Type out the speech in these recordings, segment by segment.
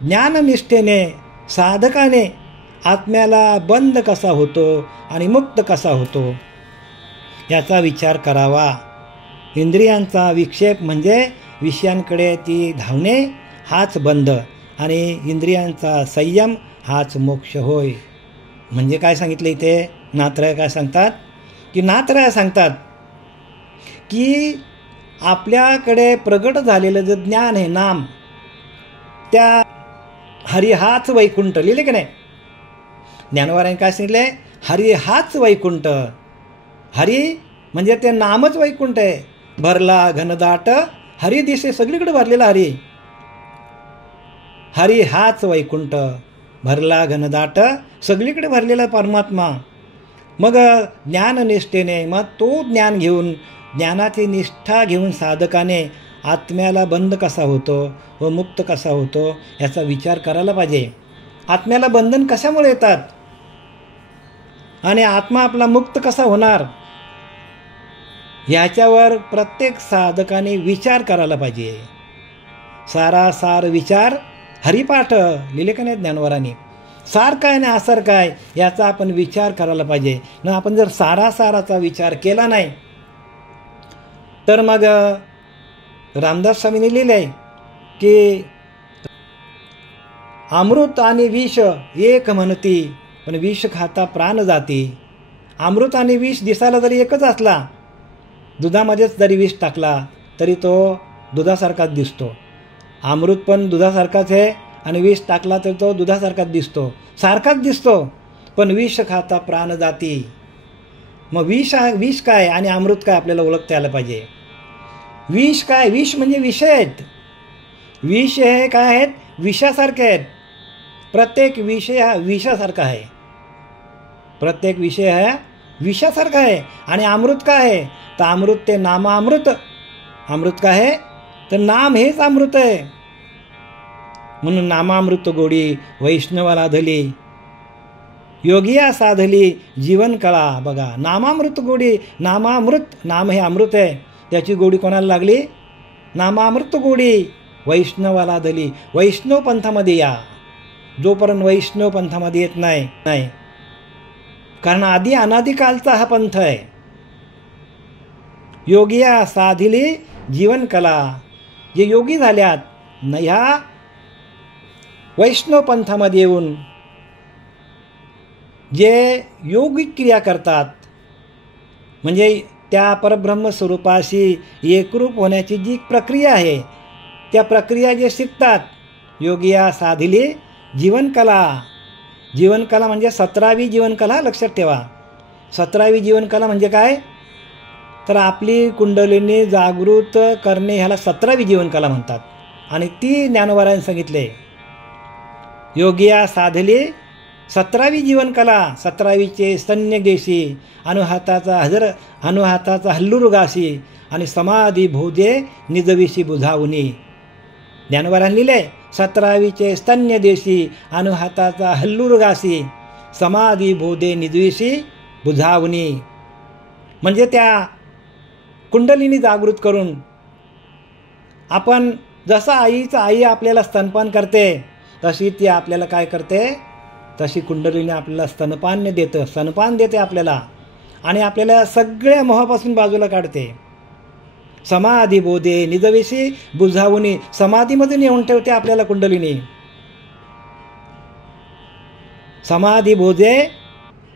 ज्ञाननिष्ठेने साधकाने आत्म्याला बंद कसा होतो आणि मुक्त कसा होतो याचा विचार करावा. इंद्रियांचा विक्षेप म्हणजे विषयांकडे ती धावणे हाच बंध आणि इंद्रियांचा संयम हाच मोक्ष होय. म्हणजे काय सांगितलं इथे? नाथराय काय सांगतात की नाथराय सांगतात की आपल्याकडे प्रगट झालेलं जे ज्ञान आहे, नाम, त्या हरी हाच वैकुंठ लिहिले की नाही? ज्ञानवाराने काय सांगितले? हरी हाच वैकुंठ. हरी म्हणजे ते नामच वैकुंठ आहे. भरला घनदाट हरी दिसे, सगळीकडे भरलेला हरी. हरी हाच वैकुंठ, भरला घनदाट, सगळीकडे भरलेला परमात्मा. मग ज्ञाननिष्ठेने, मग तो ज्ञान घेऊन, ज्ञानाची निष्ठा घेऊन साधकाने आत्म्याला बंद कसा होतो व मुक्त कसा होतो याचा विचार करायला पाहिजे. आत्म्याला बंधन कशामुळे येतात आणि आत्मा आपला मुक्त कसा होणार ह्याच्यावर प्रत्येक साधकाने विचार करायला पाहिजे. सारासार विचार हरिपाठ लिहिले का नाही ज्ञानवरांनी? सार काय आणि आसार काय याचा आपण विचार करायला पाहिजे ना. आपण जर सारासाराचा विचार केला नाही तर मग रामदास स्वामींनी लिहिले आहे की अमृत आणि विष एक म्हणती, पण विष खाता प्राण जाती. अमृत आणि विष दिसायला जरी एकच असला, दुधामध्येच जरी विष टाकला तरी तो दुधासारखाच दिसतो. अमृत पण दुधासारखाच आहे आणि विष टाकला तर तो दुधासारखाच दिसतो, सारखाच दिसतो. पण विष खाता प्राण जाती. मग विष काय आणि अमृत काय आपल्याला ओळखता यायला पाहिजे. विष काय? विष म्हणजे विषय आहेत. विष हे काय आहेत? विषासारखे आहेत. प्रत्येक विषय हा विषासारखा आहे. प्रत्येक विषय हा विषासारखा आहे. आणि अमृत काय आहे? तर अमृत ते नामामृत. अमृत काय आहे? तर नाम हेच अमृत आहे. म्हणून नामामृत गोडी वैष्णवाला धली, योगिया साधली जीवन कळा. बघा, नामामृत गोडी, नामामृत, नाम हे अमृत आहे, त्याची गोडी कोणाला लागली? नामामृत गोडी वैष्णवाला धली. वैष्णव पंथामध्ये या. जोपर्यंत वैष्णव पंथामध्ये येत नाही, कारण आधी अनादिकालचा हा पंथ आहे. योगिया साधिली जीवन कला. जे योगी झाल्यात न ह्या वैष्णव पंथामध्ये येऊन जे योगिक क्रिया करतात, म्हणजे त्या परब्रह्म स्वरूपाशी एकरूप होण्याची जी प्रक्रिया आहे, त्या प्रक्रिया जे शिकतात, योगिया साधिली जीवनकला. जीवनकला म्हणजे 17वी जीवनकला. लक्षात ठेवा, 17वी जीवनकला म्हणजे काय? तर आपली कुंडलिनी जागृत करणे ह्याला 17वी जीवनकला म्हणतात. आणि ती ज्ञानोबारांनी सांगितले, योगिया साधली 17वी जीवनकला. 17वीचे स्तन्यदेशी, अनुहाताचा हल्लुरुगासी आणि समाधी भोजे निजविशी बुझावणी. ज्ञानोबारांनी लिहिले, 17वीचे स्तन्यदेशी, अनुहाताचा हल्लुरुगासी, समाधी भोदे निजविशी बुझावणी. म्हणजे त्या कुंडलिनी जागृत करून आपण जसं आई आपल्याला स्तनपान करते तशी ती आपल्याला काय करते? तशी कुंडलिनी आपल्याला स्तनपान देते आपल्याला आणि आपल्याला सगळ्या मोहापासून बाजूला काढते. समाधी बोधे निजविशी बुझावणी. समाधीमध्ये नेऊन ठेवते आपल्याला कुंडलिनी. समाधी बोधे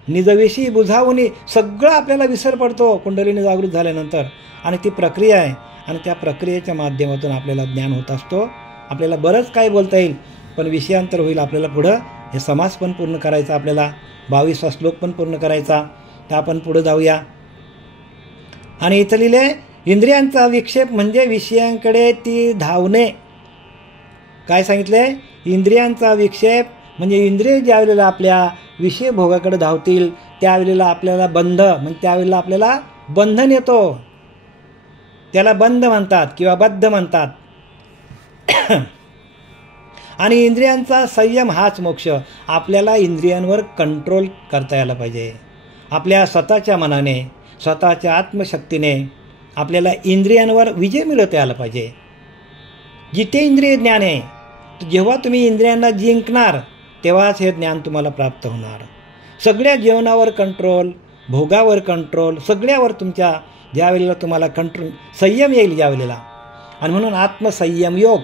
निजविशी बुझावणी. सगळं आपल्याला विसर पडतो कुंडलिनी जागृत झाल्यानंतर. आणि ती प्रक्रिया आहे आणि त्या प्रक्रियेच्या माध्यमातून आपल्याला ज्ञान होत असतो. आपल्याला बरंच काय बोलता येईल, पण विषयांतर होईल आपल्याला. पुढं हे समास पण पूर्ण करायचा, आपल्याला 22वा श्लोक पण पूर्ण करायचा. तर आपण पुढं जाऊया. आणि इथं लिहिले, इंद्रियांचा विक्षेप म्हणजे विषयांकडे ती धावणे. काय सांगितले? इंद्रियांचा विक्षेप म्हणजे इंद्रिय ज्या वेळेला आपल्या विषय भोगाकडे धावतील त्यावेळेला आपल्याला म्हणजे त्यावेळेला आपल्याला बंधन येतो. त्याला बंध म्हणतात किंवा बद्ध म्हणतात. आणि इंद्रियांचा संयम हाच मोक्ष. आपल्याला इंद्रियांवर कंट्रोल करता यायला पाहिजे. आपल्या स्वतःच्या मनाने, स्वतःच्या आत्मशक्तीने आपल्याला इंद्रियांवर विजय मिळवता यायला पाहिजे. जिथे इंद्रिय ज्ञान आहे जेव्हा तुम्ही इंद्रियांना जिंकणार तेव्हाच हे ज्ञान तुम्हाला प्राप्त होणार. सगळ्या जेवणावर कंट्रोल, भोगावर कंट्रोल, सगळ्यावर तुमच्या ज्यावेळेला तुम्हाला कंट्रोल संयम येईल ज्यावेळेला. आणि म्हणून आत्मसंयम योग,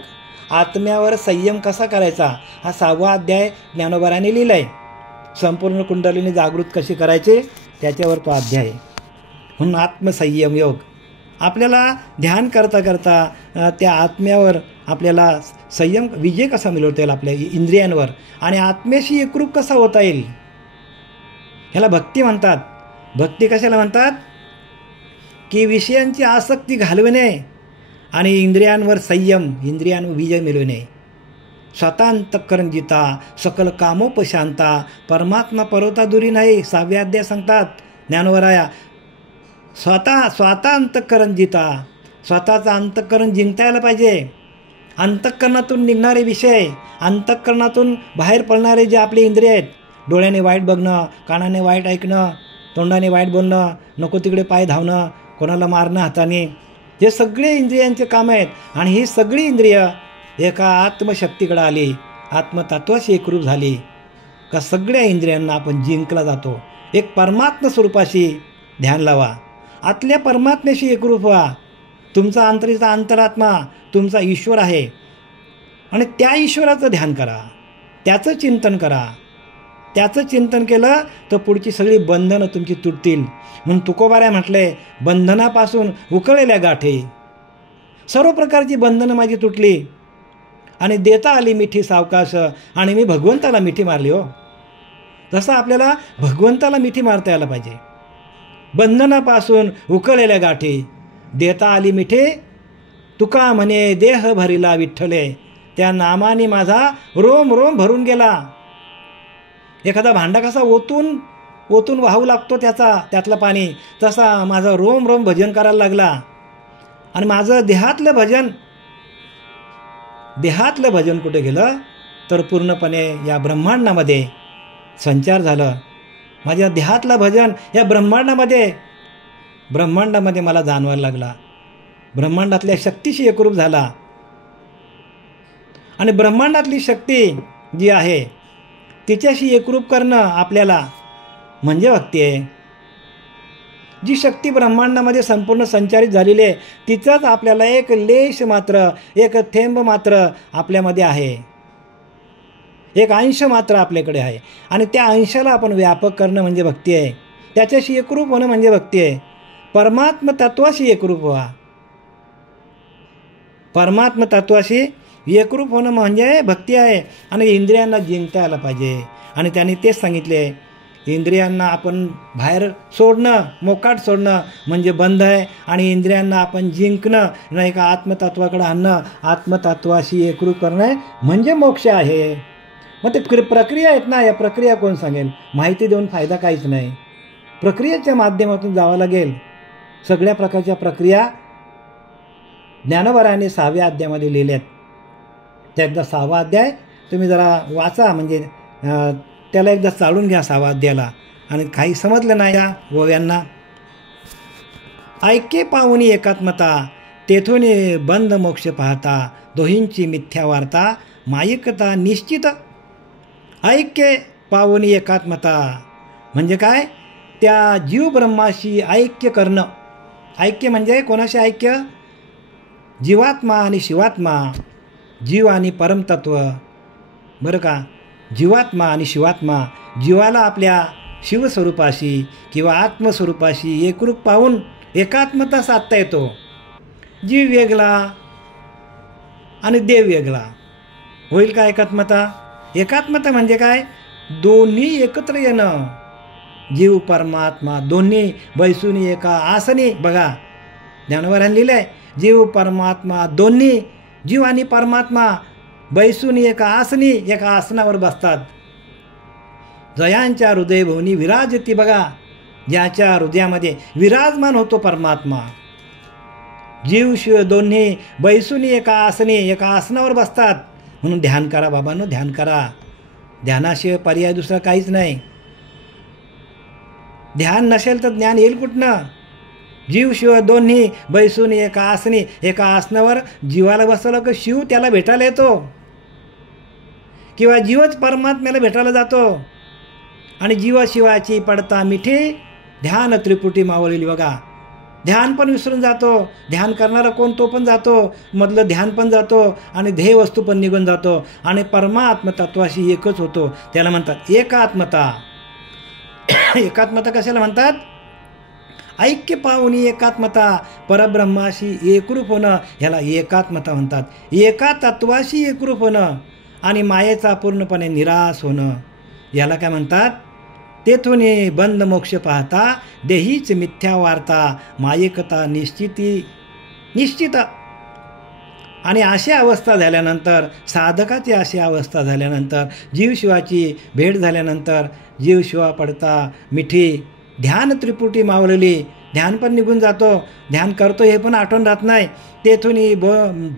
आत्म्यावर संयम कसा करायचा हा 6वा अध्याय ज्ञानोबाराने लिहिला आहे. संपूर्ण कुंडलिनी जागृत कशी करायची त्याच्यावर तो अध्याय आहे. म्हणून आत्मसंयम योग आपल्याला ध्यान करता करता त्या आत्म्यावर आपल्याला संयम विजय कसा मिळवता येईल आपल्या इंद्रियांवर, आणि आत्म्याशी एकरूप कसा होता येईल ह्याला भक्ती म्हणतात. भक्ती कशाला म्हणतात की विषयांची आसक्ती घालवणे आणि इंद्रियांवर संयम, इंद्रियांवर विजय मिळवणे. स्वतः अंतःकरण जिता सकल कामोपशांता परमात्मा पर्वता दुरी नाही 6व्या अध्याय सांगतात ज्ञानोबराया. स्वतः अंतःकरण जिता, स्वतःचं अंतःकरण जिंकता यायला पाहिजे. अंतःकरणातून निघणारे विषय, अंतःकरणातून बाहेर पडणारे जे आपले इंद्रिय आहेत, डोळ्याने वाईट बघणं, कानाने वाईट ऐकणं, तोंडाने वाईट बोलणं, नको तिकडे पाय धावणं, कोणाला मारणं हाताने, हे सगळे इंद्रियांचे कामं आहेत. आणि ही सगळी इंद्रिय एका आत्मशक्तीकडे आली, आत्मतत्वाशी एकरूप झाली का सगळ्या इंद्रियांना आपण जिंकला जातो. एक परमात्मा स्वरूपाशी ध्यान लावा, आतल्या परमात्म्याशी एकरूप व्हा. तुमचा अंतरीचा अंतरात्मा तुमचा ईश्वर आहे आणि त्या ईश्वराचं ध्यान करा, त्याचं चिंतन करा. त्याचं चिंतन केलं तर पुढची सगळी बंधनं तुमची तुटतील. म्हणून तुकोबाऱ्या म्हटले, बंधनापासून उकळलेल्या गाठी, सर्व प्रकारची बंधनं माझी तुटली आणि देता आली मिठी सावकाश, आणि मी भगवंताला मिठी मारली. हो, तसं आपल्याला भगवंताला मिठी मारता यायला पाहिजे. बंधनापासून उकळलेल्या गाठी, देता आली मिठी, तुका म्हणे देह भरिला विठ्ठले, त्या नामाने माझा रोम रोम भरून गेला. एखादा भांडा कसा ओतून ओतून वाहू लागतो त्यातलं पाणी, तसा माझं रोम रोम भजन करायला लागला. आणि माझं देहातलं भजन कुठे गेलं तर पूर्णपणे या ब्रह्मांडामध्ये संचार झालं. माझ्या देहातलं भजन या ब्रह्मांडामध्ये मला जाणवायला लागला. ब्रह्मांडातल्या शक्तीशी एकरूप झाला. आणि ब्रह्मांडातली शक्ती जी आहे तिच्याशी एकरूप करणं आपल्याला म्हणजे भक्ती आहे. जी शक्ती ब्रह्मांडामध्ये संपूर्ण संचारित झालेली आहे तिचाच आपल्याला एक लेश मात्र, एक थेंब मात्र आपल्यामध्ये आहे, एक अंश मात्र आपल्याकडे आहे. आणि त्या अंशाला आपण व्यापक करणं म्हणजे भक्ती आहे. त्याच्याशी एकरूप होणं म्हणजे भक्ती आहे. परमात्म तत्वाशी एकरूप व्हा. परमात्म तत्वाशी एकरूप होणं म्हणजे भक्ती आहे. आणि इंद्रियांना जिंकता यायला पाहिजे. आणि त्यांनी तेच सांगितले, इंद्रियांना आपण बाहेर सोडणं, मोकाट सोडणं म्हणजे बंध आहे. आणि इंद्रियांना आपण जिंकणं, नाही का आत्मतत्वाकडे आणणं, आत्मतत्वाशी एकरूप करणं म्हणजे मोक्ष आहे. मग ते प्रक्रिया आहेत ना, या प्रक्रिया कोण सांगेल? माहिती देऊन फायदा काहीच नाही. प्रक्रियेच्या माध्यमातून जावं लागेल. सगळ्या प्रकारच्या प्रक्रिया ज्ञानोबाराने 6व्या अध्यायामध्ये लिहिल्यात. त्या एकदा 6वा अध्याय तुम्ही जरा वाचा, म्हणजे त्याला एकदा चालून घ्या 6व्या अध्यायाला. आणि काही समजलं नाही या ओव्यांना. ऐके पाहुनी एकात्मता, तेथून बंद मोक्ष पाहता, दोहींची मिथ्या वार्ता, मायिकता निश्चित. ऐक्य पाहुनी एकात्मता म्हणजे काय? त्या जीव ब्रह्माशी ऐक्य करणं. ऐक्य म्हणजे कोणाशी ऐक्य? जीवात्मा आणि शिवात्मा, जीव आणि परमतत्व. बरं का, जीवात्मा आणि शिवात्मा, जीवाला आपल्या शिवस्वरूपाशी किंवा आत्मस्वरूपाशी एकरूप पाहून एकात्मता साधता येतो. जीव वेगळा आणि देव वेगळा, होईल का एकात्मता? एकात्मता म्हणजे काय? दोन्ही एकत्र येणं. जीव परमात्मा दोन्ही बैसून एका आसनी. बघा ज्ञानोबारांनी लिहिलं आहे, जीव परमात्मा दोन्ही, जीव आणि परमात्मा बैसून एका आसनी, एका आसनावर बसतात. जयांच्या हृदयभवनी विराजती. बघा, ज्याच्या हृदयामध्ये विराजमान होतो परमात्मा. जीव शिव दोन्ही बैसून एका आसनी, एका आसनावर बसतात. म्हणून ध्यान करा बाबांनो, ध्यान करा. ध्यानाशिवाय पर्याय दुसरा काहीच नाही. ध्यान नसेल तर ज्ञान येईल कुठनं? जीव शिव दोन्ही बैसून एका आसनी, एका आसनावर जीवाला बसवलं की शिव त्याला भेटायला येतो. किंवा जीवच परमात्म्याला भेटायला जातो आणि जीवाशिवाची पडता मिठी ध्यान त्रिपुटी मावळलेली बघा. ध्यान पण विसरून जातो, ध्यान करणारा कोण तो पण जातो, मधलं ध्यान पण जातो आणि ध्येय वस्तू पण निघून जातो आणि परमात्म तत्वाशी एकच होतो. त्याला म्हणतात एकात्मता. एकात्मता कशाला म्हणतात? ऐक्य पाहुनी एकात्मता, परब्रह्माशी एकरूप होणं ह्याला एकात्मता म्हणतात. एका तत्वाशी एकरूप होणं आणि मायेचा पूर्णपणे निराश होणं याला काय म्हणतात? तेथून बंद मोक्ष पाहता देहीच मिथ्या वार्ता, मायेकता निश्चित. आणि अशी अवस्था झाल्यानंतर, साधकाची अशी अवस्था झाल्यानंतर, जीवशिवाची भेट झाल्यानंतर जीवशिवा पडता मिठी ध्यान त्रिपुटी मावळली. ध्यान पण निघून जातो, ध्यान करतो हे पण आठवण राहत नाही. तेथून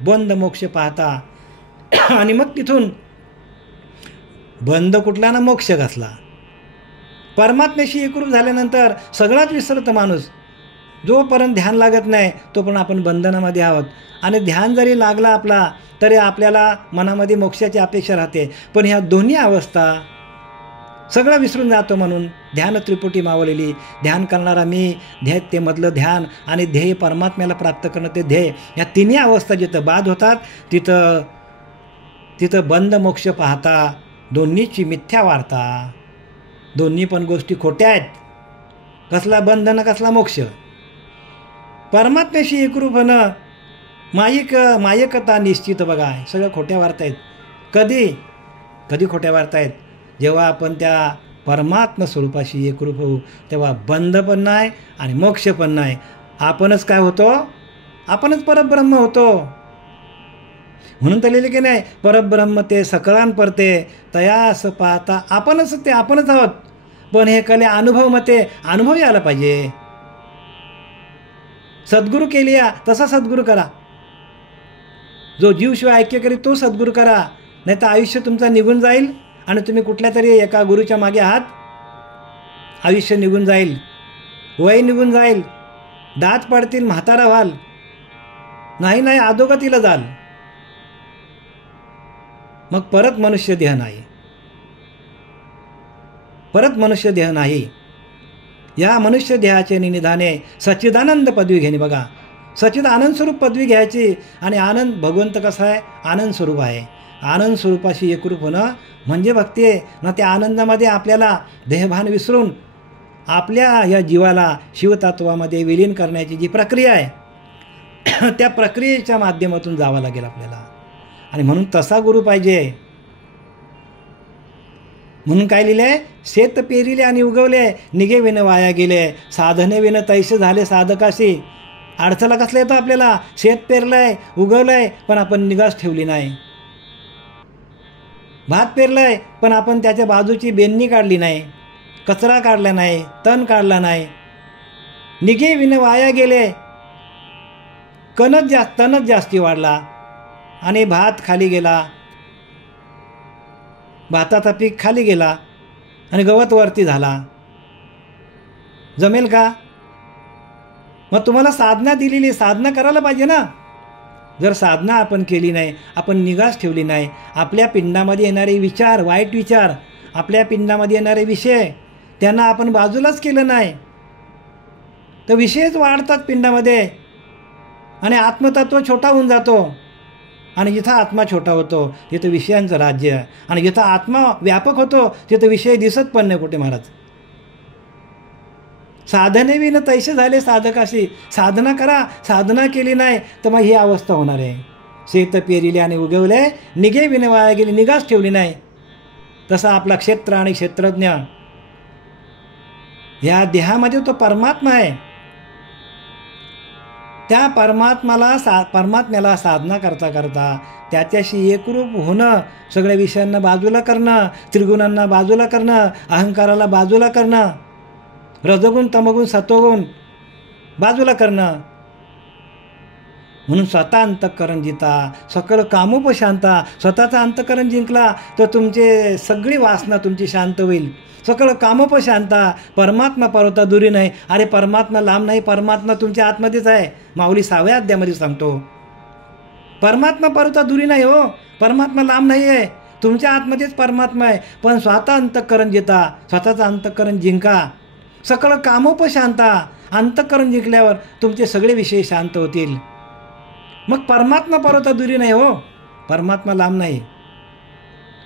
बंद मोक्ष पाहता आणि मग तिथून बंद कुठला ना मोक्ष कसला. परमात्म्याशी एकरूप झाल्यानंतर सगळाच विसरतं माणूस. जोपर्यंत ध्यान लागत नाही तोपर्यंत आपण बंधनामध्ये आहोत. आणि ध्यान जरी लागला आपला तरी आपल्याला मनामध्ये मोक्षाची अपेक्षा राहते. पण ह्या दोन्ही अवस्था सगळं विसरून जातो. म्हणून ध्यान त्रिपुटी मावळलेली. ध्यान करणारा मी, ध्येय ते मधलं ध्यान आणि ध्येय परमात्म्याला प्राप्त करणं ते ध्येय. या तिन्ही अवस्था जिथं बाद होतात तिथं बंद मोक्ष पाहता दोन्हीची मिथ्या वार्ता. दोन्ही पण गोष्टी खोट्या आहेत. कसला बंधन कसला मोक्ष. परमात्म्याशी एकरूप होणं, मायकता निश्चित बघा, सगळं खोट्या वार्ता आहेत. कधी खोट्या वार्ता आहेत? जेव्हा आपण त्या परमात्मा स्वरूपाशी एकरूप होऊ तेव्हा बंध पण नाही आणि मोक्ष पण नाही. आपणच काय होतो? आपणच परब्रह्म होतो. म्हणून तर लिहिले की नाही, परब्रह्म ते सकळान परते तयास पाहता आपणच ते आपणच आहोत. पण हे कले अनुभव मते अनुभव यायला पाहिजे. सद्गुरू केली तसा सद्गुरू करा. जो जीवशिवाय ऐक्य करी तो सद्गुरू करा. नाही तर आयुष्य तुमचा निघून जाईल आणि तुम्ही कुठल्या तरी एका गुरुच्या मागे आहात. आयुष्य निघून जाईल, वय निघून जाईल, दात पडतील, म्हातारा व्हाल, नाही अधोगतीला जाल. मग परत मनुष्य देह नाही. या मनुष्य देहाचे निधाने सच्चिदानंद पदवी घेणे. बघा, सच्चिद आनंद स्वरूप पदवी घ्यायची. आणि आनंद भगवंत कसा आहे? आनंद स्वरूप आहे. आनंद स्वरूपाशी एकरूप होणं म्हणजे भक्ती आहे ना. त्या आनंदामध्ये आपल्याला देहभान विसरून आपल्या या जीवाला शिवतत्वामध्ये विलीन करण्याची जी प्रक्रिया आहे त्या प्रक्रियेच्या माध्यमातून जावं लागेल आपल्याला. आणि म्हणून तसा गुरु पाहिजे. म्हणून काय लिहिलंय? शेत पेरिले आणि उगवले, निघे विन वाया गेले, साधने विन तैसे झाले साधकाशी. अडचला कसला येतो आपल्याला? शेत पेरलंय, उगवलंय, पण आपण निगाच ठेवली नाही. भात पेरलंय, पण आपण त्याच्या बाजूची बेनणी काढली नाही, कचरा काढला नाही, तण काढला नाही. निघे विन वाया गेले, तणच जास्ती वाढला आणि भात खाली गेला. भाताचा पीक खाली गेला आणि गवत वरती झाला. जमेल का? मग तुम्हाला साधना दिलेली, साधना करायला पाहिजे ना. जर साधना आपण केली नाही, आपण निगाच ठेवली नाही, आपल्या पिंडामध्ये येणारे विचार, वाईट विचार, आपल्या पिंडामध्ये येणारे विषय त्यांना आपण बाजूलाच केलं नाही तर विषयच वाढतात पिंडामध्ये आणि आत्मतत्व छोटा होऊन जातो. आणि जिथं आत्मा छोटा होतो तिथं विषयांचं राज्य, आणि जिथं आत्मा व्यापक होतो तिथं विषय दिसत पण नाही कुठे. महाराज, साधने विन तैसे झाले साधकाशी. साधना करा, साधना केली नाही तर मग ही अवस्था होणार आहे. शेत पेरिले आणि उगवले, निघे विन वाया गेली, निगाच ठेवली नाही. तसा आपला क्षेत्र आणि क्षेत्रज्ञ ह्या देहामध्ये तो परमात्मा आहे. त्या परमात्म्याला साधना करता करता त्याच्याशी एकरूप होणं, सगळ्या विषयांना बाजूला करणं, त्रिगुणांना बाजूला करणं, अहंकाराला बाजूला करणं, रजगुण तमगुण सत्वगुण बाजूला करणं. म्हणून स्वतः अंतःकरण जिता सकल कामोपशांता. स्वतःचा अंतःकरण जिंकला तर तुमचे सगळी वासना तुमची शांत होईल. सकल कामोपशांता. परमात्मा पर्वता दुरी नाही. अरे परमात्मा लांब नाही, परमात्मा तुमच्या आतमध्येच आहे. माऊली 6व्या अध्यायामध्ये सांगतो, परमात्मा पर्वता दुरी नाही हो, परमात्मा लांब नाही आहे. तुमच्या आतमध्येच परमात्मा आहे. पण स्वतः अंतःकरण जिता, स्वतःचं अंतःकरण जिंका. सकळ कामोपशांता. अंतःकरण जिंकल्यावर तुमचे सगळे विषय शांत होतील. मग परमात्मा परत दुरी नाही हो. परमात्मा लांब नाही.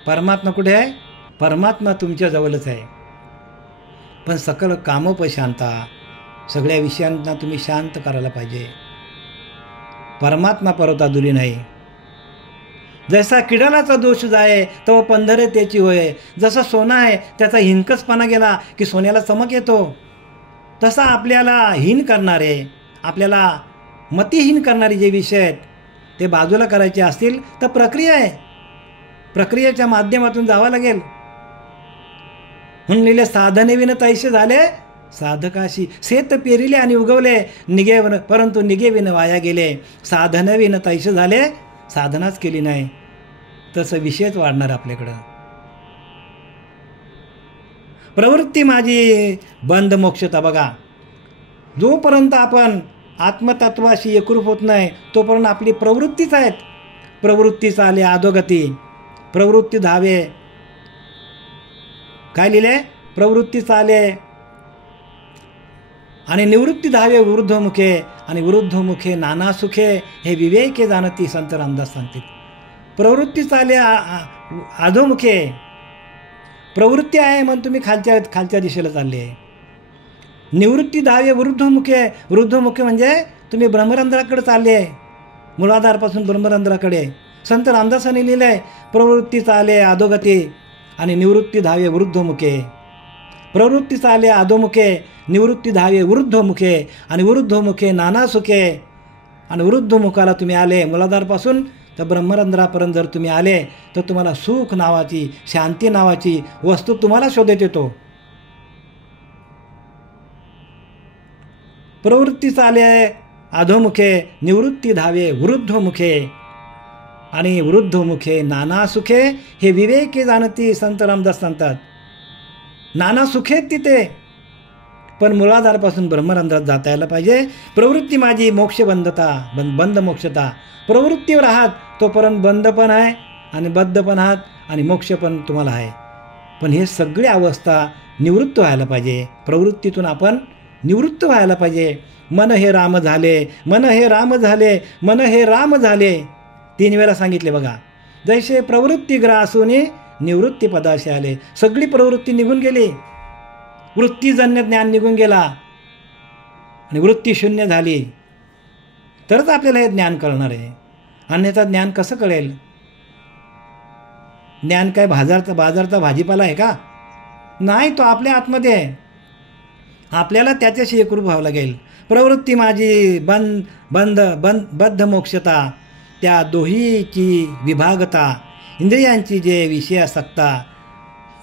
परमात्मा कुठे आहे? परमात्मा तुमच्या जवळच आहे. पण सकळ कामोपशांता. सगळ्या विषयांना तुम्ही शांत करायला पाहिजे. परमात्मा परत दुरी नाही. जसा किडालाचा दोष जाये तो पंधरे त्याची होय. जसा सोना आहे त्याचा हिंकसपणा गेला की सोन्याला चमक येतो. तसा आपल्याला हीन करणारे, आपल्याला मतिहीन करणारे जे विषय आहेत ते बाजूला करायचे असतील तर प्रक्रिया आहे. प्रक्रियेच्या माध्यमातून जावं लागेल. म्हणून लिहिले साधने विन तैसे झाले साधकाशी. शेत पेरिले आणि उगवले निगे परंतु निगे विन वाया गेले. साधन विन तैसे झाले, साधनाच केली नाही तसं विषयच वाढणार आपल्याकडं. प्रवृत्ती माझी बंद मोक्षता. बघा, जोपर्यंत आपण आत्मतत्वाशी एकरूप होत नाही तोपर्यंत आपली प्रवृत्तीच आहेत. प्रवृत्ती चाले अधोगती, प्रवृत्ती धावे. काय लिहिले? प्रवृत्ती चाले आणि निवृत्ती धावे वृद्धमुखे, आणि वृद्धमुखे नाना सुखे. हे विवेके जाणती संत रामदास सांगतील. प्रवृत्ती चाले अधोमुखे. प्रवृत्ती आहे म्हणून तुम्ही खालच्या दिशेला चालले आहे. निवृत्ती धावे वृद्धमुखे. वृद्धमुखे म्हणजे तुम्ही ब्रह्मरंध्राकडे चालले आहे, मूलाधारपासून ब्रह्मरंध्राकडे. संत रामदासांनी लिहिलं आहे प्रवृत्ती चाले अधोगती आणि निवृत्ती धावे वृद्धमुखे. प्रवृत्ती चाले अधोमुखे, निवृत्ती धावे वृद्धमुखे, आणि वृद्धमुखे नाना सुखे. आणि वृद्धमुखाला तुम्ही आले, मूलाधारपासून तर ब्रह्मरंध्रापर्यंत जर तुम्ही आले तर तुम्हाला सुख नावाची, शांती नावाची वस्तू तुम्हाला शोधत येतो. प्रवृत्ती चाले अधोमुखे, निवृत्ती धावे वृद्धमुखे, आणि वृद्धमुखे नाना सुखे. हे विवेके जाणती संत रामदास सांगतात. नाना सुखे तिथे, पण मूलाधारपासून ब्रह्मरंध्रात जाता यायला पाहिजे. प्रवृत्ती माझी मोक्षबंधता, बंद मोक्षता. प्रवृत्तीवर आहात तोपर्यंत बंद पण आहे आणि बद्ध पण आहात आणि मोक्ष पण तुम्हाला आहे. पण हे सगळी अवस्था निवृत्त व्हायला पाहिजे. प्रवृत्तीतून आपण निवृत्त व्हायला पाहिजे. मन हे राम झाले, मन हे राम झाले, मन हे राम झाले. 3 वेळा सांगितले बघा. जैसे प्रवृत्ती ग्रासूनी निवृत्ती पदाशी आले. सगळी प्रवृत्ती निघून गेली, वृत्तीजन्य ज्ञान निघून गेला आणि वृत्ती शून्य झाली तरच आपल्याला हे ज्ञान कळणार आहे. अन्यथा ज्ञान कसं कळेल? ज्ञान काय बाजारचा भाजीपाला आहे का? नाही, तो आपल्या आतमध्ये आहे. आपल्याला त्याच्याशी एकरूप व्हावं लागेल. प्रवृत्ती माझी बद्ध मोक्षता. त्या दोहीची विभागता, इंद्रियांची जे विषयासक्ता,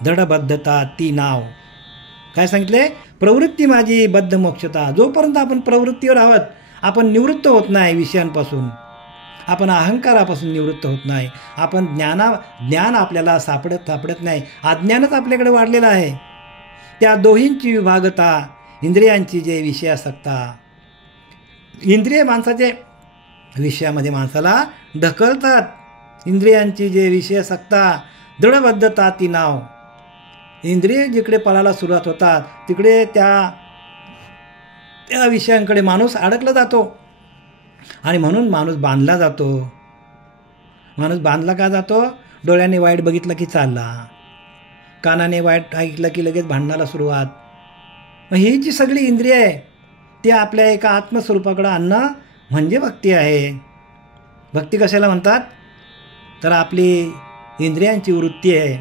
दृढबद्धता ती नाव. काय सांगितले? प्रवृत्ती माझी बद्ध मोक्षता. जोपर्यंत आपण प्रवृत्तीवर आहोत आपण निवृत्त होत नाही विषयांपासून, आपण अहंकारापासून निवृत्त होत नाही. आपण ज्ञान आपल्याला सापडत नाही. अज्ञानच आपल्याकडे वाढलेलं आहे. त्या दोहींची विभागता, इंद्रियांची जे विषयासक्ता. इंद्रिय माणसाचे विषयामध्ये माणसाला ढकलतात. इंद्रियांची जे विषयासक्ता, दृढबद्धता ती नाव. इंद्रिय जिकडे पळायला सुरुवात होतात तिकडे त्या विषयांकडे माणूस अडकला जातो आणि म्हणून माणूस बांधला जातो. माणूस बांधला का जातो? डोळ्याने वाईट बघितलं की चालला, कानाने वाईट ऐकलं की लगेच भांडणाला सुरुवात. मग ही जी सगळी इंद्रिय आहे ती आपल्या एका आत्मस्वरूपाकडे आणणं म्हणजे भक्ती आहे. भक्ती कशाला म्हणतात? तर आपली इंद्रियांची वृत्ती आहे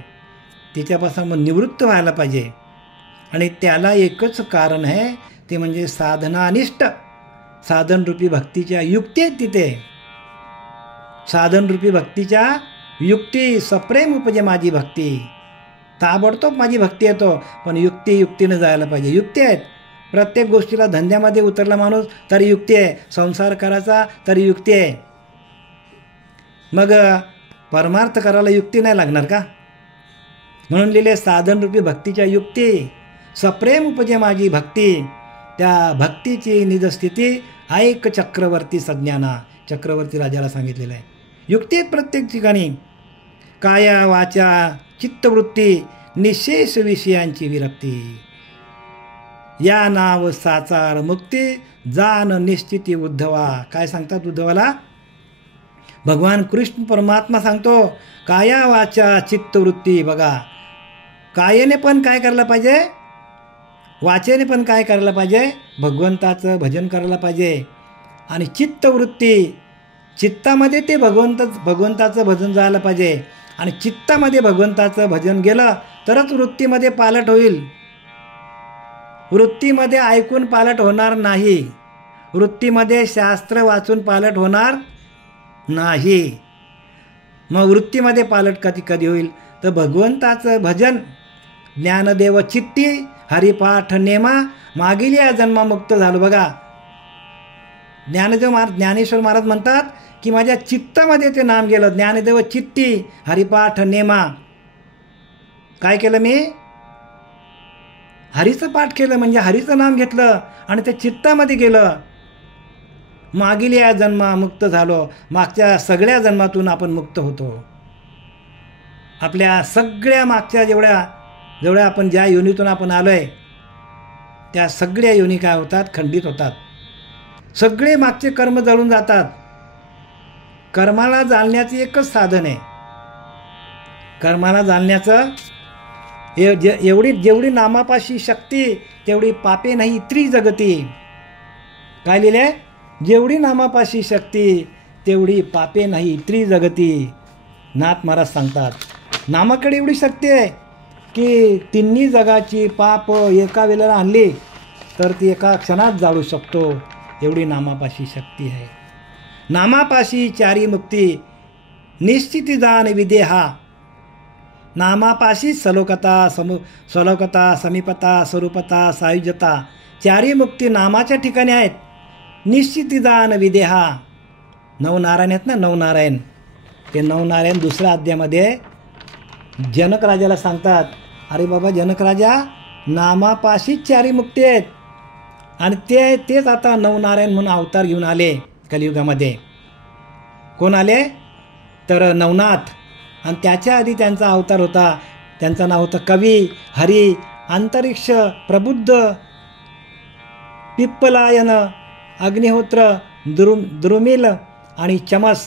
तिच्यापासून मग निवृत्त व्हायला पाहिजे. आणि त्याला एकच कारण आहे, ते म्हणजे साधनानिष्ठ. साधनरूपी भक्तीच्या युक्ती आहेत तिथे. साधनरूपी भक्तीच्या युक्ती. सप्रेम उपजे माझी भक्ती. ताबडतोब माझी भक्ती येतो, पण युक्तीनं जायला पाहिजे. युक्ती आहेत प्रत्येक गोष्टीला. धंद्यामध्ये उतरला माणूस तरी युक्ती आहे, संसार करायचा तरी युक्ती आहे. मग परमार्थ करायला युक्ती नाही लागणार का? म्हणून लिहिले साधनरूपी भक्तीच्या युक्ती. सप्रेम उपजे माझी भक्ती. त्या भक्तीची निजस्थिती ऐक चक्रवर्ती सज्ञाना. चक्रवर्ती राजाला सांगितलेलं आहे. युक्ती आहेत प्रत्येक ठिकाणी. काया वाचा चित्तवृत्ती निशेष विषयांची विरक्ती. या नाव साचार मुक्ती जान निश्चिती उद्धवा. काय सांगतात उद्धवाला? भगवान कृष्ण परमात्मा सांगतो काया वाचा चित्तवृत्ती. बघा, कायेने पण काय करायला पाहिजे, वाचेने पण काय करायला पाहिजे, भगवंताचं भजन करायला पाहिजे. आणि चित्तवृत्ती, चित्तामध्ये ते भगवंताचं भजन जायला पाहिजे. आणि चित्तामध्ये भगवंताचं भजन गेलं तरच वृत्तीमध्ये पालट होईल. वृत्तीमध्ये ऐकून पालट होणार नाही, वृत्तीमध्ये शास्त्र वाचून पालट होणार नाही. मग वृत्तीमध्ये पालट कधी होईल तर भगवंताचं भजन, ज्ञानदेव चित्ती हरिपाठ नेमा मागील या जन्मामुक्त झालो. बघा, ज्ञानेश्वर महाराज म्हणतात की माझ्या चित्तामध्ये ते नाम गेलं. ज्ञानदेव चित्ती हरिपाठ नेमा. काय केलं मी? हरीचं पाठ केलं, म्हणजे हरीचं नाम घेतलं आणि ते चित्तामध्ये गेलं. मागील या जन्मा मुक्त झालो. मागच्या सगळ्या जन्मातून आपण मुक्त होतो. आपल्या सगळ्या मागच्या जेवढ्या आपण ज्या योनीतून आपण आलो आहे त्या सगळ्या योनी काय होतात? खंडित होतात. सगळे मागचे कर्म जळून जातात. कर्माला जाळण्याचं एकच साधन आहे. कर्माला जाळण्याचं जेवढी नामापाशी शक्ती तेवढी पापे नाही त्रिजगती. काय लिहिले? जेवढी नामापाशी शक्ती तेवढी पापे नाही त्रिजगती. नाथ महाराज सांगतात नामाकडे एवढी शक्ती आहे की तिन्ही जगाची पाप एका वेळेला आणली तर ती एका क्षणात जाळू शकतो. एवढी नामापाशी शक्ती आहे. नामापाशी चारी मुक्ती निश्चिती जाण विदेहा. नामापाशी सलोकता समीपता स्वरूपता सायुज्यता चारी मुक्ती नामाच्या ठिकाणी आहेत. निश्चिती जाण विदेहा. नवनारायण आहेत ना, नवनारायण. ते नवनारायण दुसऱ्या अध्यायामध्ये जनक राजाला सांगतात, अरे बाबा जनक राजा, नामापाशीच चारी मुक्ती आहेत. आणि तेच आता नवनारायण म्हणून अवतार घेऊन आले कलियुगामध्ये. कोण आले? तर नवनाथ. आणि त्याच्या आधी त्यांचा अवतार होता, त्यांचं नाव होतं कवी, हरी, अंतरिक्ष, प्रबुद्ध, पिप्पलायन, अग्निहोत्र, द्रुमिल आणि चमस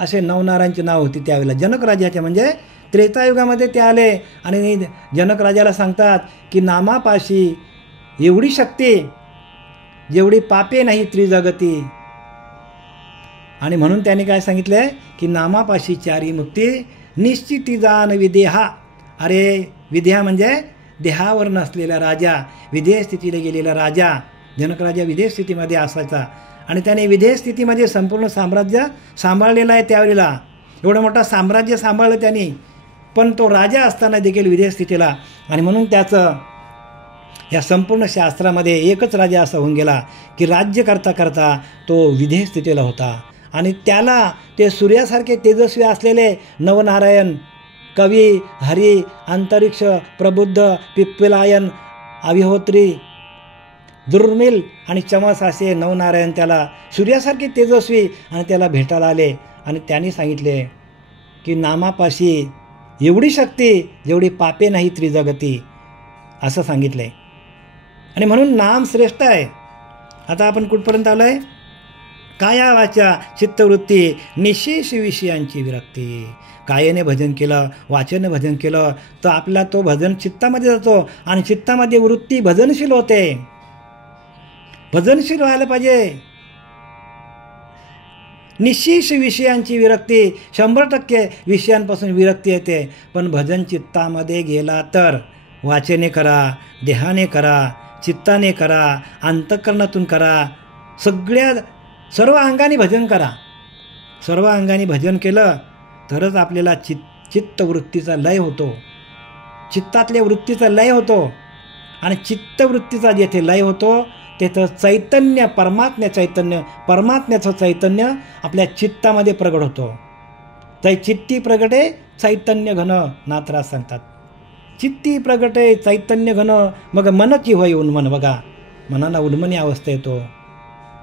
असे नवनारायणचे नाव होती त्यावेळेला. जनक राजाचे म्हणजे त्रेतायुगामध्ये ते आले आणि जनक राजाला सांगतात की नामापाशी एवढी शक्ती जेवढी पापे नाही त्रिजगती. आणि म्हणून त्यांनी काय सांगितलं की नामापाशी चारी मुक्ती निश्चिती जाण विदेहा. अरे विदेहा म्हणजे देहावर नसलेला राजा, विधेय स्थितीला गेलेला राजा. जनक राजा विधेय स्थितीमध्ये असायचा आणि त्याने विधेय स्थितीमध्ये संपूर्ण साम्राज्य सांभाळलेलं आहे त्यावेळेला. एवढं मोठं साम्राज्य सांभाळलं त्यांनी, पण तो राजा असताना देखील विधेय स्थितीला. आणि म्हणून त्याचं या संपूर्ण शास्त्रामध्ये एकच राजा असा होऊन गेला की राज्य करता करता तो विधेय स्थितीला होता. आणि त्याला ते सूर्यासारखे तेजस्वी असलेले नवनारायण, कवी, हरी, अंतरिक्ष, प्रबुद्ध, पिप्पलायन, अविहोत्री, दुर्मिल आणि चमस असे नवनारायण त्याला सूर्यासारखे तेजस्वी आणि त्याला भेटायला आले. आणि त्यांनी सांगितले की नामापाशी एवढी शक्ती जेवढी पापे नाही त्रिजगती, असं सांगितलं आहे. आणि म्हणून नाम श्रेष्ठ आहे. आता आपण कुठपर्यंत आलो आहे? काया वाचा चित्तवृत्ती निशेष विषयांची विरक्ती. कायेने भजन केलं, वाचेने भजन केलं तर आपला तो भजन चित्तामध्ये जातो आणि चित्तामध्ये वृत्ती भजनशील होते. भजनशील व्हायला पाहिजे. निशेष विषयांची विरक्ती, 100% विषयांपासून विरक्ती येते. पण भजन चित्तामध्ये गेला तर वाचेने करा, देहाने करा, चित्ताने करा, अंतःकरणातून करा, सर्व अंगाने भजन करा. सर्व अंगाने भजन केलं तरच आपल्याला चित्तवृत्तीचा लय होतो. चित्तातल्या वृत्तीचा लय होतो. आणि चित्तवृत्तीचा जेथे लय होतो तेथं चैतन्य, परमात्म्याचं चैतन्य आपल्या चित्तामध्ये प्रगट होतो. चित्ती प्रगटे चैतन्य घन, नाथराज सांगतात. चित्ती प्रगटे चैतन्य घन मग मनची होय उन्मन. बघा, मनाला उन्मनी अवस्था येतो.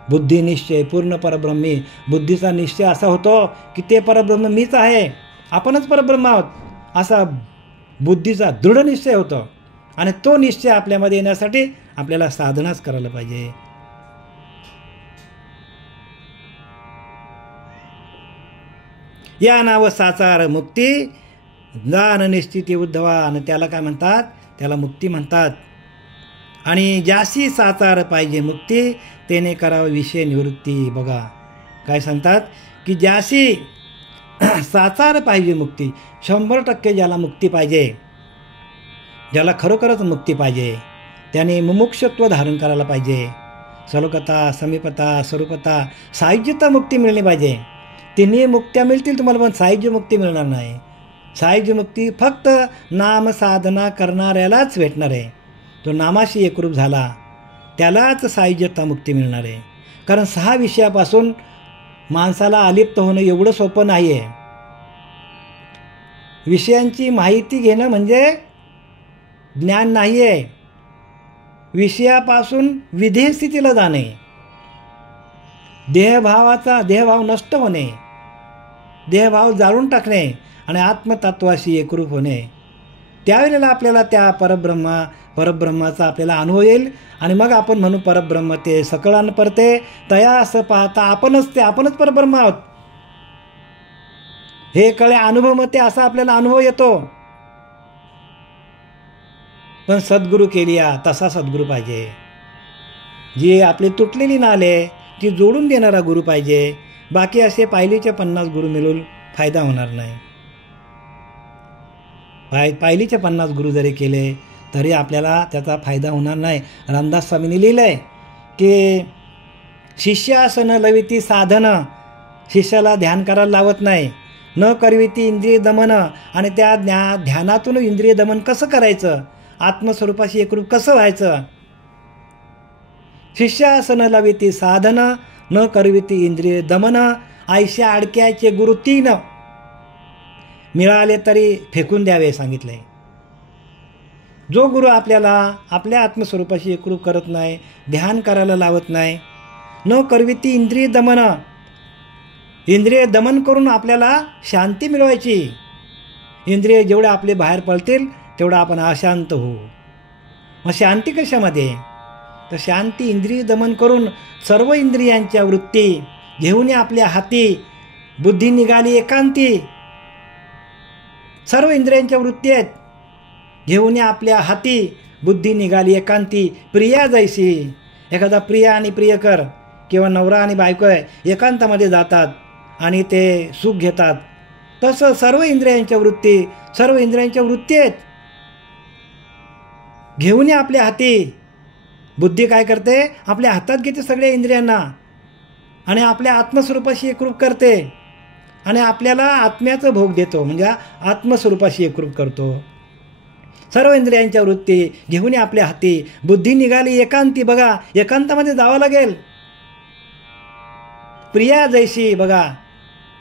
बुद्धी निश्चय पूर्ण परब्रह्मी. बुद्धीचा निश्चय असा होतो की ते परब्रह्म मीच आहे. आपणच परब्रह्म आहोत असा बुद्धीचा दृढ निश्चय होतो. आणि तो निश्चय आपल्यामध्ये येण्यासाठी आपल्याला साधनाच करायला पाहिजे. या नाव साचार मुक्ती ज्ञान निश्चिती उद्धवा. आणि त्याला काय म्हणतात? त्याला मुक्ती म्हणतात. आणि ज्यासी साचार पाहिजे मुक्ती त्याने करावं विषय निवृत्ती. बघा काय सांगतात की ज्यासी साचार पाहिजे मुक्ती, 100% ज्याला मुक्ती पाहिजे, ज्याला खरोखरच मुक्ती पाहिजे, त्याने मुमुक्षत्व धारण करायला पाहिजे. सलोकता, समीपता, स्वरूपता, सायुज्यता मुक्ती मिळली पाहिजे. तिन्ही मुक्त्या मिळतील तुम्हाला, पण सायुज्य मुक्ती मिळणार नाही. सायुज्य मुक्ती फक्त नाम साधना करणाऱ्यालाच भेटणार आहे. तो नामाशी एकरूप झाला त्यालाच सायुज्यता मुक्ती मिळणार आहे. कारण 6 विषयापासून माणसाला अलिप्त होणं एवढं सोपं नाही आहे. विषयांची माहिती घेणं म्हणजे ज्ञान नाही आहे. विषयापासून विधेय स्थितीला जाणे, देहभाव नष्ट होणे, देहभाव जाळून टाकणे आणि आत्मतत्वाशी एकरूप होणे. त्यावेळेला आपल्याला त्या परब्रह्माचा आपल्याला अनुभव येईल. आणि मग आपण म्हणू परब्रह्म ते सकळान परते तया असं पाहता आपणच परब्रह्म आहोत. हे कळे अनुभव मते असा आपल्याला अनुभव येतो. पण सद्गुरू केलिया तसा सद्गुरू पाहिजे. जी आपली तुटलेली नाले ती जोडून देणारा गुरु पाहिजे. बाकी असे पायलीचे 50 गुरु मिळून फायदा होणार नाही. पायलीचे 50 गुरु जरी केले तरी आपल्याला त्याचा फायदा होणार नाही. रामदास स्वामींनी लिहिलं आहे की शिष्यासन लविती साधन, शिष्याला ध्यान करायला लावत नाही. न करविती इंद्रिय दमन, आणि त्या ध्यानातून इंद्रिय दमन कसं करायचं, आत्मस्वरूपाशी एकरूप कसं व्हायचं. शिष्यासन लविती साधन, न करविती इंद्रिय दमन, आयशा अडक्याचे गुरु 3 मिळाले तरी फेकून द्यावे सांगितले. जो गुरु आपल्याला आपल्या आत्मस्वरूपाशी एकरूप करत नाही, ध्यान करायला लावत नाही, न करविती इंद्रिय दमन, इंद्रिय दमन करून आपल्याला शांती मिळवायची. इंद्रिय जेवढे आपले बाहेर पडतील तेवढं आपण अशांत होऊ. मग शांती कशामध्ये? तर शांती इंद्रिय दमन करून सर्व इंद्रियांच्या वृत्ती घेऊन आपल्या हाती, बुद्धी निघाली एकांती. सर्व इंद्रियांच्या वृत्ती आहेत घेऊन आपल्या हाती, बुद्धी निघाली एकांती. प्रिया जैसी, एखादा प्रिया आणि प्रियकर किंवा नवरा आणि बायको आहे एकांतामध्ये जातात आणि ते सुख घेतात. तसं सर्व इंद्रियांच्या वृत्ती आहेत घेऊन आपल्या हाती. बुद्धी काय करते? आपल्या हातात घेते सगळ्या इंद्रियांना आणि आपल्या आत्मस्वरूपाशी एकरूप करते आणि आपल्याला आत्म्याचं भोग देतो, म्हणजे आत्मस्वरूपाशी एकरूप करतो. सर्व इंद्रियांच्या वृत्ती घेऊन आपल्या हाती, बुद्धी निघाली एकांती. बघा एकांतामध्ये जावं लागेल. प्रिया जैशी, बघा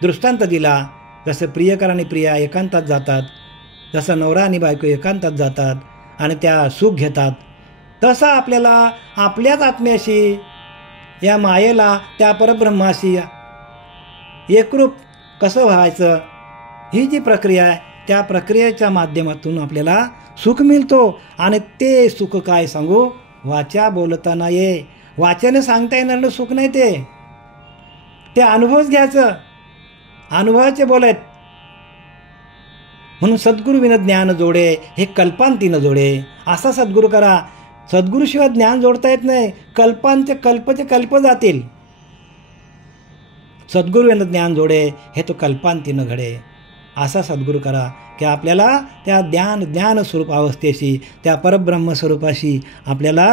दृष्टांत दिला. जसं प्रियकर आणि प्रिया एकांतात जातात, जसं नवरा आणि बायको एकांतात जातात आणि त्या सुख घेतात, तसं आपल्याला आपल्याच आत्म्याशी, या मायेला, त्या परब्रह्माशी एकरूप कसं व्हायचं, ही जी प्रक्रिया आहे त्या प्रक्रियेच्या माध्यमातून आपल्याला सुख मिळतो. आणि ते सुख काय सांगू, वाचा बोलताना ये. वाचाने सांगता येणारं सुख नाही, ते अनुभवच घ्यायचं, अनुभवाचे बोलत. म्हणून सद्गुरू विन ज्ञान जोडे, हे कल्पांतीनं जोडे. असा सद्गुरू करा. सद्गुरूशिवाय ज्ञान जोडता येत नाही. कल्पचे कल्प जातील. सद्गुरू विन ज्ञान जोडे, हे तो कल्पांतीनं घडे. असा सद्गुरू करा की आपल्याला त्या ज्ञान स्वरूप अवस्थेशी, त्या परब्रह्म स्वरूपाशी आपल्याला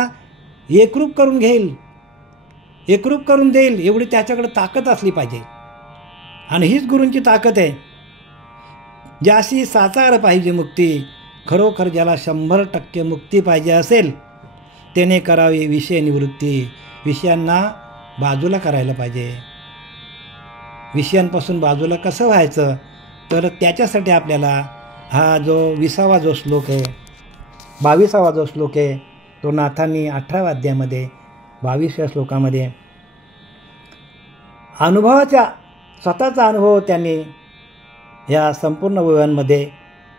एकरूप करून देईल. एवढी त्याच्याकडे ताकद असली पाहिजे. आणि हीच गुरूंची ताकद आहे. ज्याशी साचार पाहिजे मुक्ती, खरोखर ज्याला 100% मुक्ती पाहिजे असेल त्याने करावी विषय निवृत्ती. विषयांना बाजूला करायला पाहिजे. विषयांपासून बाजूला कसं व्हायचं, तर त्याच्यासाठी आपल्याला हा जो 20वा जो श्लोक आहे, 22वा जो श्लोक आहे, तो नाथांनी 18व्या अध्यायामध्ये 22व्या श्लोकामध्ये स्वतःचा अनुभव त्यांनी या संपूर्ण ओव्यांमध्ये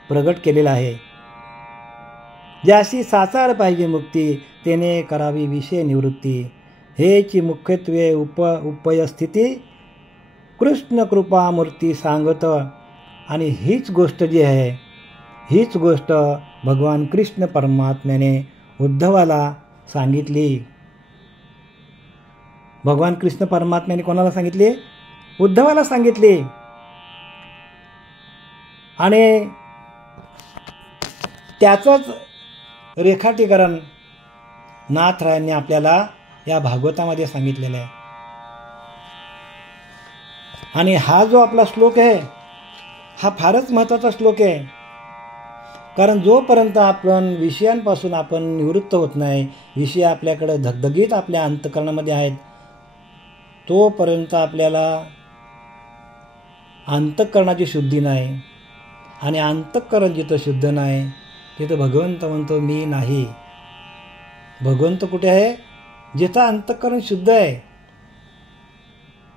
प्रगट केलेला आहे. ज्याशी साचार पाहिजे मुक्ती, तेने करावी विषय निवृत्ती. हेची मुख्यत्वे उपयस्थिती कृष्ण कृपा मूर्ती सांगत. आणि हीच गोष्ट जी आहे, हीच गोष्ट भगवान कृष्ण परमात्म्याने उद्धवाला सांगितली. भगवान कृष्ण परमात्म्याने कोणाला सांगितली? उद्धवाला सांगितली. आणि त्याचंच रेखाटीकरण नाथरायांनी आपल्याला या भागवतामध्ये सांगितलेलं आहे. आणि हा जो आपला श्लोक आहे, हा फारच महत्त्वाचा श्लोक आहे. कारण जोपर्यंत आपण विषयांपासून आपण निवृत्त होत नाही, विषय आपल्याकडे धगधगीत आपल्या अंतःकरणामध्ये आहेत, तोपर्यंत आपल्याला अंतःकरणाची शुद्धी नाही. आणि अंतःकरण जिथं शुद्ध नाही, तिथं भगवंत म्हणतो मी नाही. भगवंत कुठे आहे? जिथं अंतःकरण शुद्ध आहे,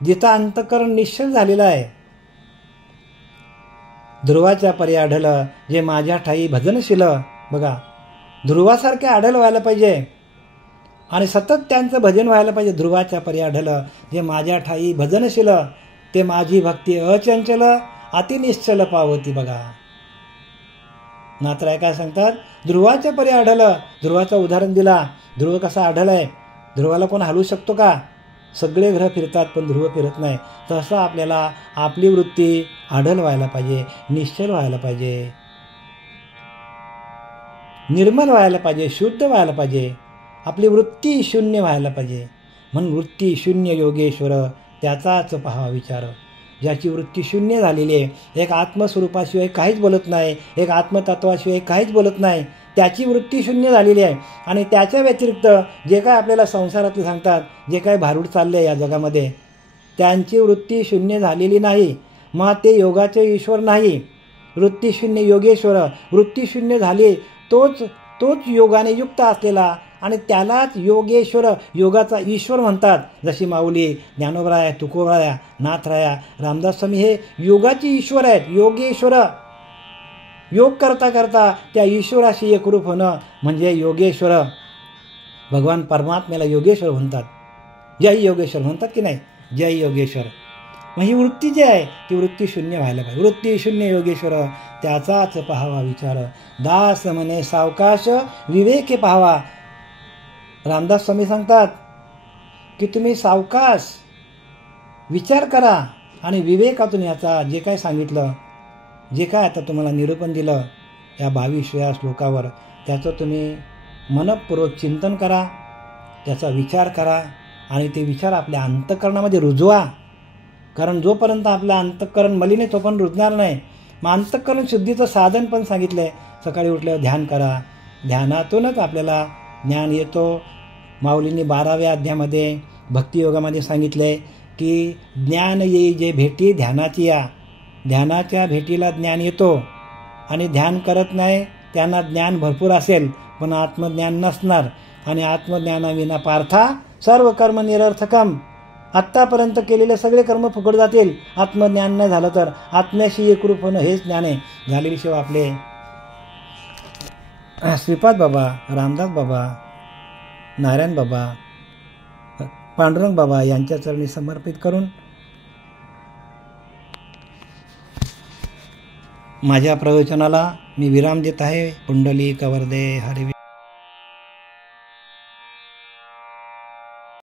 जिथं अंतःकरण निश्चल झालेलं आहे. ध्रुवाच्या परी आढळलं जे माझ्या ठाई भजनशील. बघा, ध्रुवासारखे आढळ व्हायला पाहिजे आणि सतत त्यांचं भजन व्हायला पाहिजे. ध्रुवाच्या परी आढळलं जे माझ्या ठाई भजनशील, ते माझी भक्ती अचंचल अतिनिश्चल पावती. बघा, नाथराय काय सांगतात? ध्रुवाच्या परी आढळलं. ध्रुवाचं उदाहरण दिला. ध्रुव कसा आढळलाय? ध्रुवाला कोण हलवू शकतो का? सगळे ग्रह फिरतात पण ध्रुव फिरत नाही. तसं आपल्याला आपली वृत्ती आढळ व्हायला पाहिजे, निश्चल व्हायला पाहिजे, निर्मल व्हायला पाहिजे, शुद्ध व्हायला पाहिजे. आपली वृत्ती शून्य व्हायला पाहिजे. म्हणून वृत्ती शून्य योगेश्वर, त्याचाच पहावा विचार. ज्याची वृत्ती शून्य झालेली आहे, एक आत्मस्वरूपाशिवाय काहीच बोलत नाही, एक आत्मतत्वाशिवाय काहीच बोलत नाही, त्याची वृत्ती शून्य झालेली आहे. आणि त्याच्या व्यतिरिक्त जे काय आपल्याला संसारातले सांगतात, जे काय भारूड चालले या जगामध्ये, त्यांची वृत्ती शून्य झालेली नाही. मग ते योगाचे ईश्वर नाही. वृत्ती शून्य योगेश्वर. वृत्ती शून्य झाली तोच योगाने युक्त असलेला, आणि त्यालाच योगेश्वर, योगाचा ईश्वर म्हणतात. जशी माऊली, ज्ञानोबराया, तुकोबराया, नाथराया, रामदास स्वामी हे योगाची ईश्वर आहेत, योगेश्वर. योग करता करता त्या ईश्वराशी एकरूप होणं म्हणजे योगेश्वर. भगवान परमात्म्याला योगेश्वर म्हणतात. जय योगेश्वर म्हणतात की नाही? जय योगेश्वर. मग ही वृत्ती जी आहे ती वृत्ती शून्य व्हायला पाहिजे. वृत्ती शून्य योगेश्वर, त्याचाच पहावा विचार. दास म्हणे सावकाश विवेके पाहावा. रामदास स्वामी सांगतात की तुम्ही सावकाश विचार करा आणि विवेकातून याचा जे काय सांगितलं, जे काय आता तुम्हाला निरूपण दिलं या 22व्या श्लोकावर, त्याचं तुम्ही मनपूर्वक चिंतन करा, त्याचा विचार करा आणि ते विचार आपल्या अंतःकरणामध्ये रुजवा. कारण जोपर्यंत आपलं अंतःकरण मलिन आहे तोपर्यंत रुजणार नाही. मग अंतःकरण शुद्धीचं साधन पण सांगितलं आहे. सकाळी उठल्यावर ध्यान करा, ध्यानातूनच आपल्याला ज्ञान येतो. माऊलींनी 12व्या अध्यायामध्ये भक्तियोगामध्ये सांगितलं आहे की ज्ञान येई जे भेटी ध्यानाची या. ध्यानाच्या भेटीला ज्ञान येतो. आणि ध्यान करत नाही त्यांना ज्ञान भरपूर असेल पण आत्मज्ञान नसणार. आणि आत्मज्ञानाविना पार्था सर्व कर्म निरर्थकम. आत्तापर्यंत केलेले सगळे कर्म फुकट जातील आत्मज्ञान नाही झालं तर. आत्म्याशी एकरूप होणं हेच ज्ञान आहे. झालेल्याशिवाय आपले श्रीपाद बाबा, रामदास बाबा, नारायण बाबा, पांडुरंग बाबा यांच्या चरणी समर्पित करून माझ्या प्रवचनाला मी विराम देत आहे. पुंडलिक वरदे हरी.